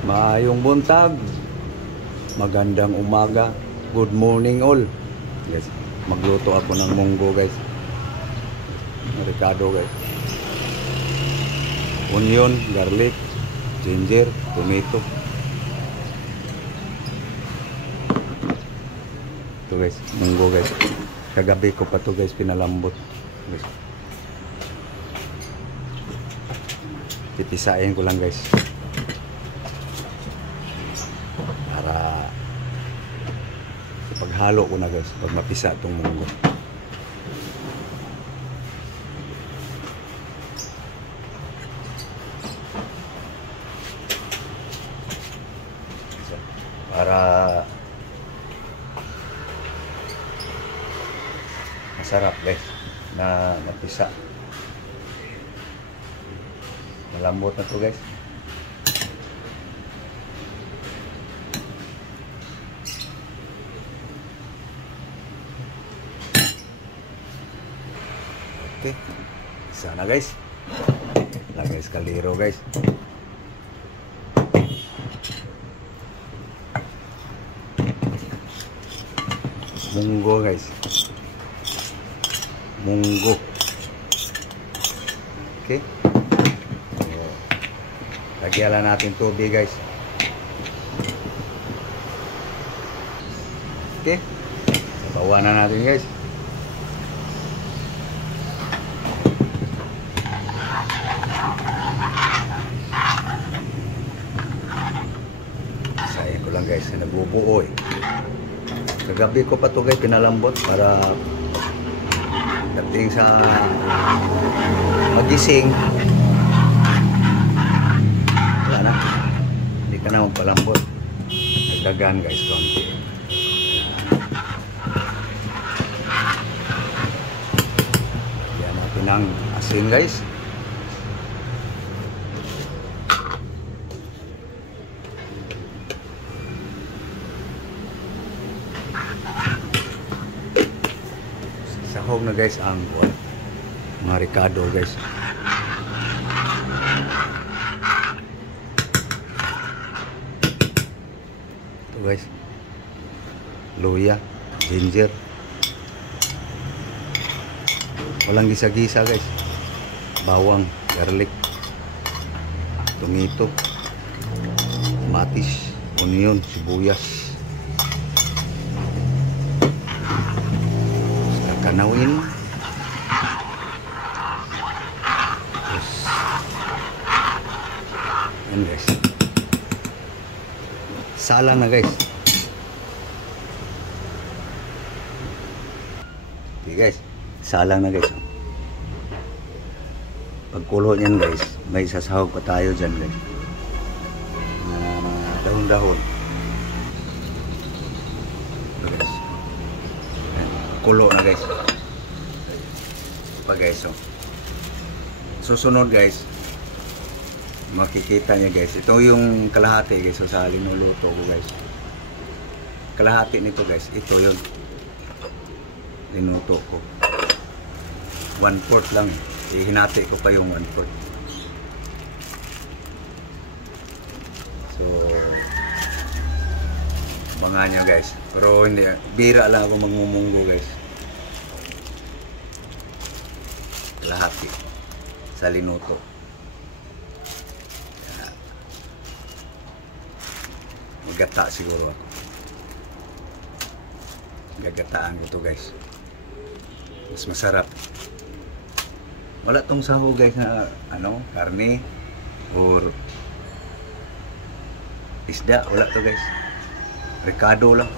Maayong buntag, magandang umaga, good morning all. Guys, magluto ako ng munggo guys. Ricado guys. Onion, garlic, ginger, tomato. Ito guys, munggo guys. Kagabi ko pa to guys pinalambot. Guys. Pipisain ko lang guys. Para paghalo ko na guys, pag mapisa itong munggo. Para masarap guys na mapisa. Malambot na to guys. Okay, isa na guys. Lagay sa kaliro guys. Munggo guys. Munggo. Okay. So, lagyan lang natin tubig guys. Okay. Bawa na natin guys. Sayang ko lang guys, nabubuo eh. Kagabi ko pa to guys pinalambot para dating sa magising wala na, hindi ka na magpalambot, nagdagan guys konti. Yan natin ang asin guys. Sahog na guys ang mga ricado guys. Ito guys, luya, ginger, walang gisa-gisa guys, bawang, garlic, tomato, kamatis, onion, sibuyas. Kanawin. Yes. Yan guys. Salang na guys. Okay guys. Salang na guys. Pagkulo niyan guys, may sasahog pa tayo dyan guys. Dahon-dahon. Kulo na guys pa guys. So susunod guys, makikita niya guys, ito yung kalahati guys. So sa linuluto ko guys, kalahati nito guys, ito yun linuto ko, 1/4 lang eh. Hinati ko pa yung 1/4. So mga niya guys, pero hindi, bira lang ako magmumunggo guys. Kalahati sa linuto. Magata siguro ako. Gagataan ko to guys, mas masarap. Wala tong sahog guys na ano, karne or isda, wala to guys. Ricado lang,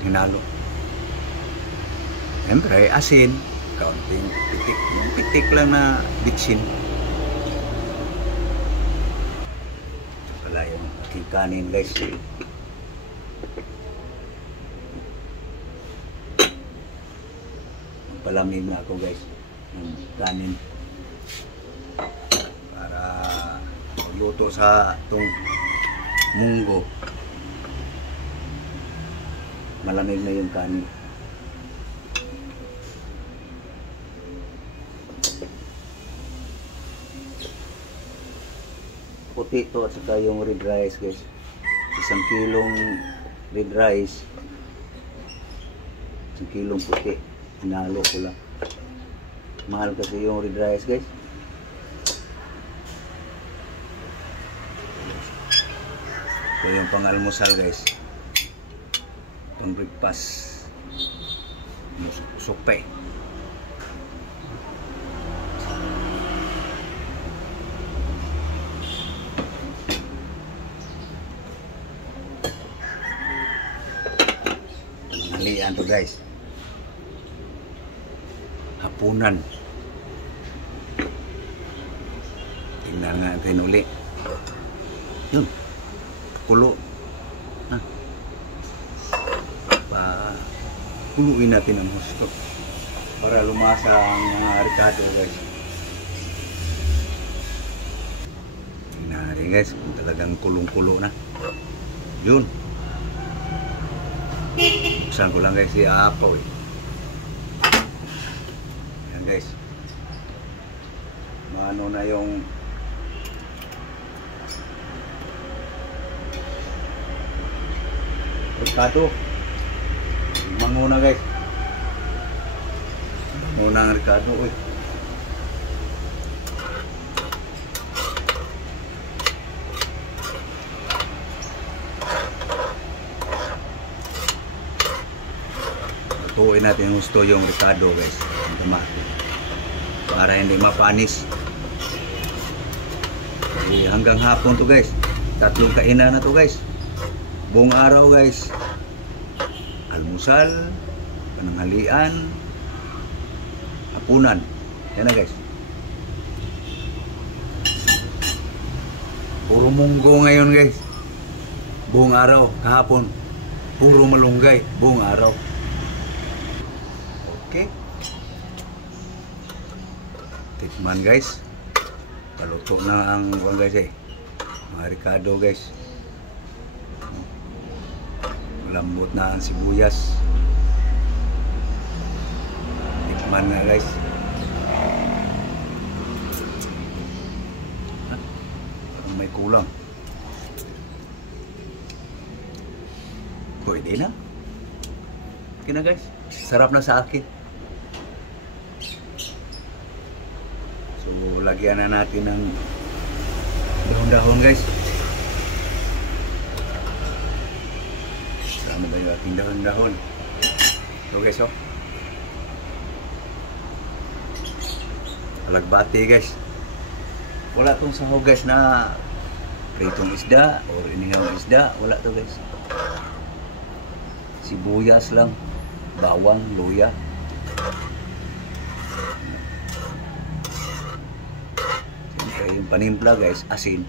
hinalo. Siyempre, asin, kaunting pitik, yung pitik lang na bitsin. Ito pala yung aking kanin guys. Palamig na ako guys ng kanin para magluto sa itong munggo. Malamig na yung kanin. puti to at saka yung red rice guys. 1 kilong red rice, 1 kilong puti. Hinalo ko lang. Mahal kasi yung red rice guys. Ito yung pang-almusal guys. Pang breakfast. Supe. Tanghalian to guys. Hapunan. Tingnan natin uli. Yun. Kulo. Kuluin natin ang gusto para lumasa ang mga ricado guys. Tingnan natin guys kung talagang kulong-kulo na. Yun. Buksan ko lang guys si apaw eh. Yan guys. Maano na yung ricado. Manguna guys. Manguna ang ricado. Uy. Tuuin natin gusto yung ricado guys. Para hindi mapanis. Hanggang hapon to guys. 3 kainan na to guys. Buong araw guys. Almusal, pananghalian, hapunan. Yan na guys. Puro munggo ngayon guys. Buong araw, kahapon. Puro malunggay, buong araw. Okay. Tikman guys. Paluto na ang guys eh. Mga ricado guys. Lambot na ang sibuyas. Tikman na guys. Parang may kulang. Pwede na. Okay na guys. Sarap na sa akin. So lagyan na natin ng dahon-dahon guys. Ano ba yung ating dahon-dahon? So guys, oh. Alagbati guys. Wala tong sahog guys na pritong isda or inihaw isda. Wala to guys. Sibuyas lang. Bawang, luya. Siyempre yung panimpla guys, asin.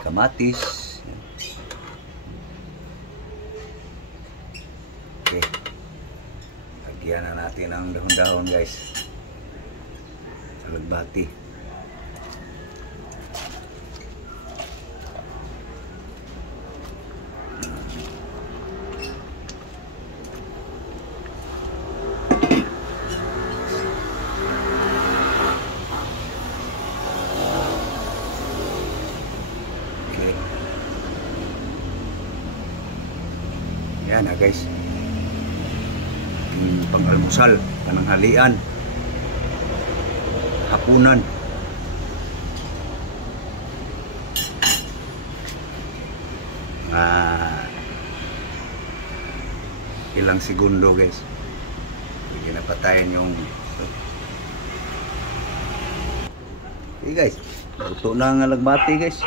Kamatis. Okay. Lagyan na natin ang dahon-dahon guys. Alagbati. Okay. Yan na guys. Pang-almusal, pananghalian, hapunan. Ilang segundo guys. Hindi napatayin yung okay guys, luto na ang alagbati guys.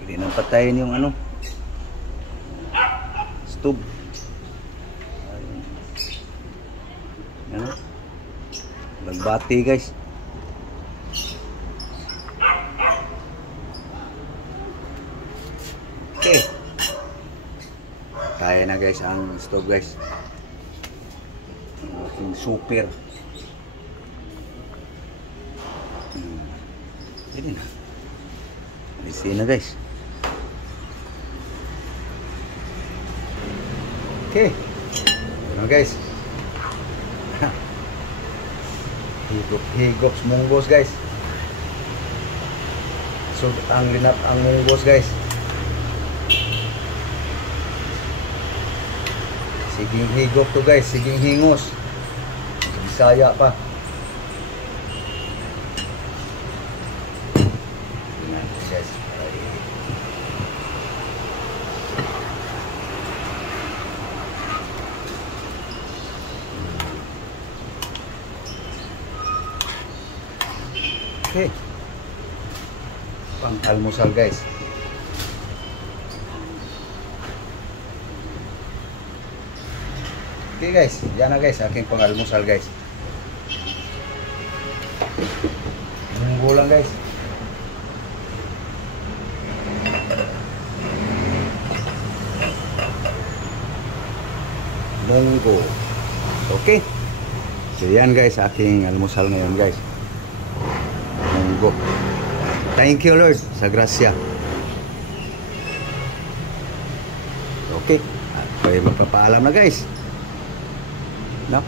Hindi napatayin yung ano stove. Ano? Alagbati guys. Okay. Kaya na guys ang stove guys. Ating super. Ini na. Alisin na guys. Okay. Ano guys? Higop munggos guys. So ang linap ang munggos guys. Siging higop to guys, siging hingos. Bisaya pa. Tingnan guys. Okay. Pang almusal guys. Okay guys, yan na guys, aking pang almusal guys. Munggo lang guys. Munggo. Okay. So yan guys, aking almusal ngayon guys. Munggo. Thank you Lord sa grasya. Okay. Okay, magpapaalam na guys. No?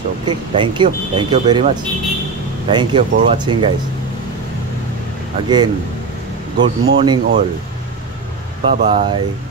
So okay, thank you. Thank you very much. Thank you for watching guys. Again, good morning all. Bye-bye.